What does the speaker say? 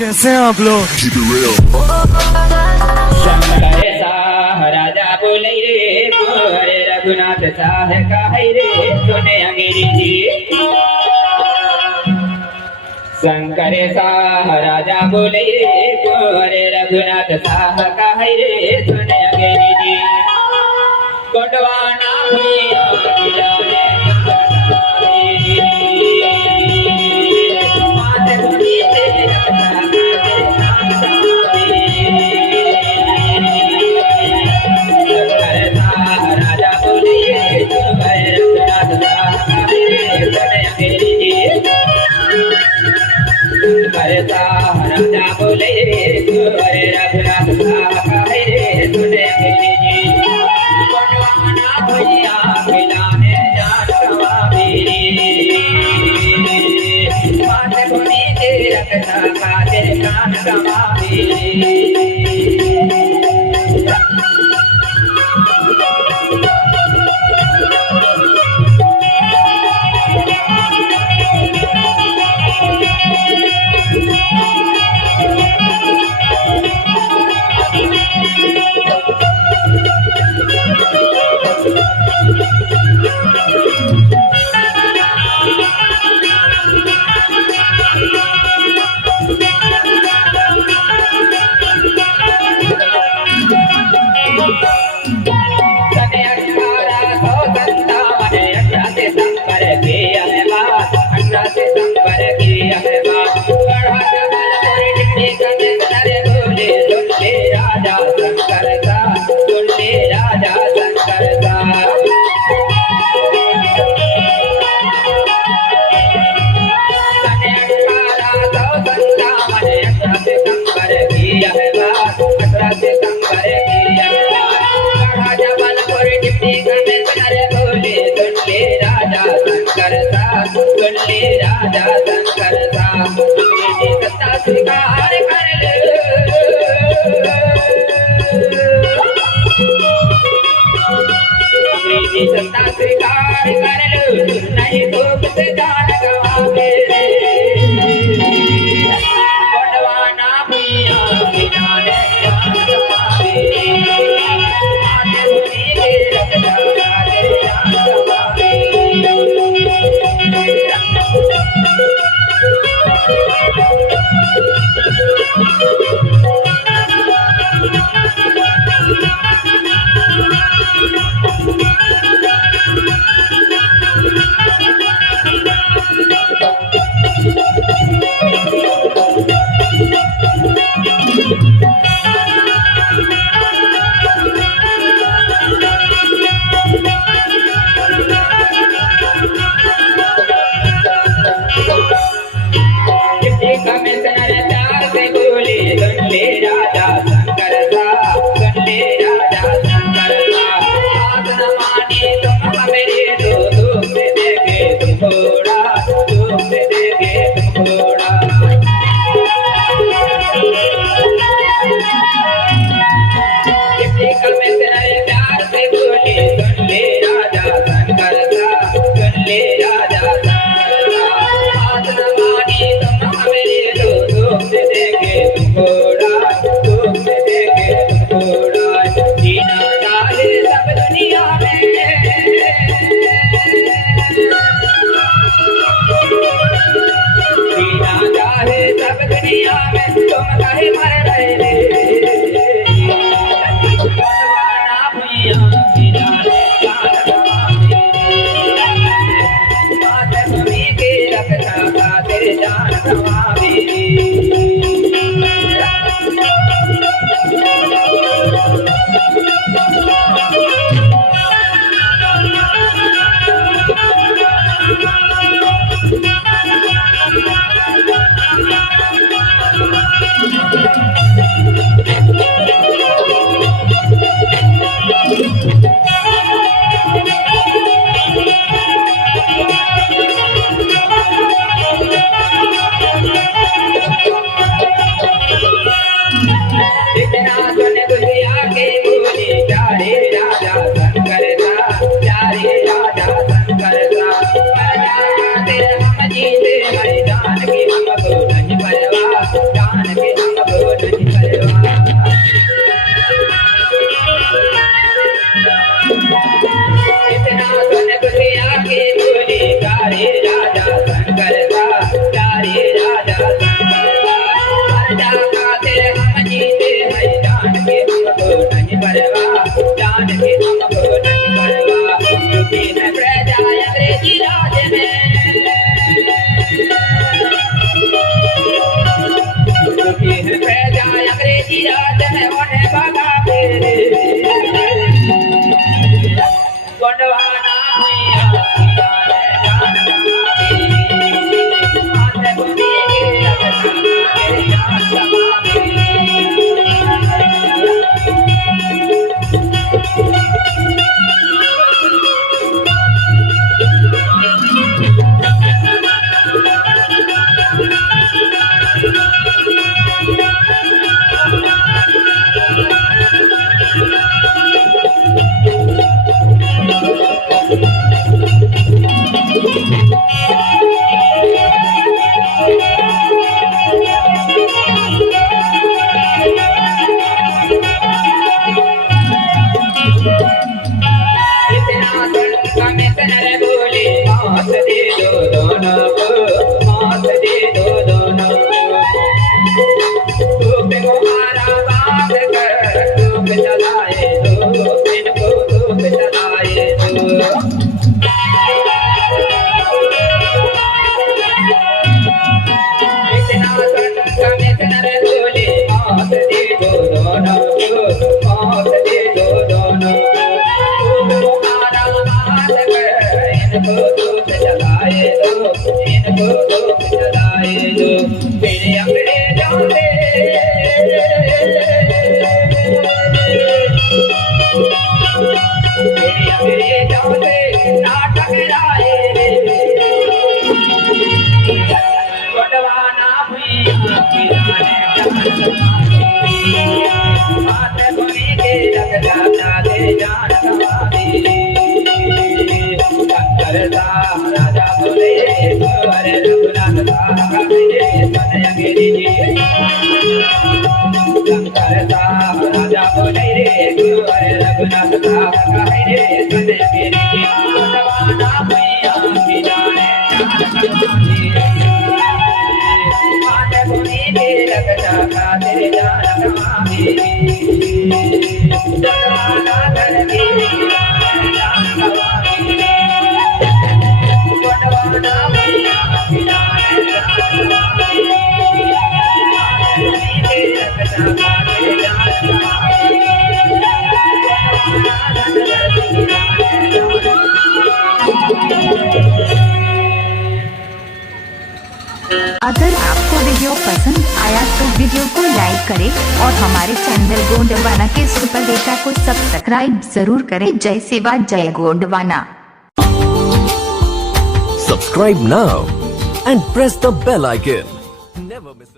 कैसे हैं आप लोग? Keep it real. Shankar Sah राजा बोले रे हरे रघुनाथ साह कहे रे सुने अंगेरी जी। शंकर साह राजा बोले रे हरे रघुनाथ साह कहे रे सुने अंगेरी जी। कोटवाना भैया खिलाने माते धुनी से रखता राजा बोलिए रघुनाथ साह कहे रे सुने अंगेरी जी। राजा बोले हरे रघुनाथ साह कहे रे सुने अंगेरी जी। कोटवाना भैया खिलाने जान कमाबेरी माते धुनी से रखता खाते कान कमाबेरी। राजा शंकर साह अंग्रेजी सत्ता स्वीकार कर लो। अंग्रेजी सत्ता स्वीकार कर लो नहीं तो कुछ जान गवावे। कोटवाना भैया खिलाने जान गवावे माते धुनी से रखता खाते जान गवावे। इतना सुन में नर बोले मात दे दो दोनों को, मात दे दो दोनों को। धूप को हारा बांध कर धूप जलाए दो, इनको धूप जलाए दो। इतना सुन में नर बोले मात दे दो दोनों को, मात दे दो दोनों को। धूप को हारा बांध कर इनको धूप जलाए दो, इनको धूप जलाए दो। मेरे अंग्रेजों से मेरे अंग्रेजों से ना टकराए, बटवाना भैया की बात सुनी के लग जाता दे जान हमारी। शंकर राजा बोले अरे रघुनाथ साहब मेरे सन अंग्रेजी। शंकर राजा बोले अरे रघुनाथ साहब मेरे सन अंग्रेजी। बटवाना भैया की जाने बात सुनी के लग जाता दे जान हमारी। बटवाना धन की जान हमारी। बटवाना भैया की जाने जान हमारी। सुनी के लग जाता दे जान हमारी। बटवाना धन की जान अगर आपको वीडियो पसंद आया तो वीडियो को लाइक करें और हमारे चैनल गोंडवाना के सुपर डेटा को सब्सक्राइब जरूर करें। जय सेवा जय Gondwana. Subscribe now and press the bell icon. Never miss